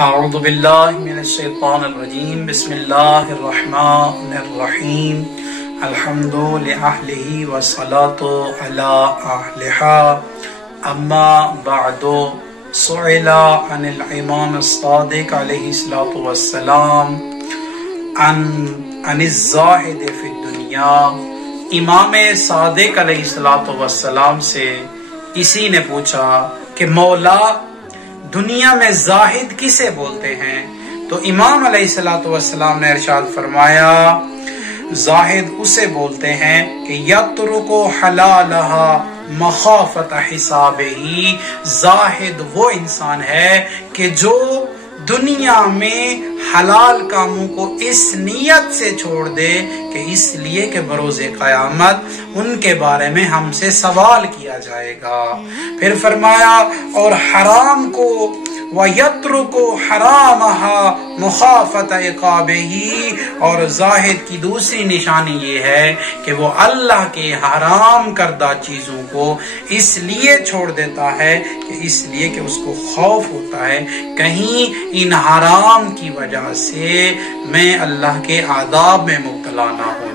اعوذ باللہ من الشیطان الرجیم بسم اللہ الرحمن الرحیم الحمد لأہلہ والصلاة علی اہلہا اما بعد سئل عن الامام الصادق علیہ الصلاة والسلام عن الزاہد فی الدنیا. امام صادق علیہ الصلاة والسلام سے کسی نے پوچھا کہ مولا دنیا میں زاہد کسے بولتے ہیں؟ تو امام علیہ السلام نے ارشاد فرمایا زاہد اسے بولتے ہیں کہ یترک حلالہا مخافت حسابہی. زاہد وہ انسان ہے کہ جو دنیا میں حلال کاموں کو اس نیت سے چھوڑ دے کہ اس لیے کہ بروز قیامت ان کے بارے میں ہم سے سوال کیا جائے گا. پھر فرمایا اور حرام کو وَيَتْرُكُ حَرَامَهَا مُخَافَةَ عِقَابِهِ. اور زاہد کی دوسری نشانی یہ ہے کہ وہ اللہ کے حرام کردہ چیزوں کو اس لیے چھوڑ دیتا ہے کہ اس لیے کہ اس کو خوف ہوتا ہے کہیں ان حرام کی وجہ سے میں اللہ کے عذاب میں مبتلا نہ ہوں.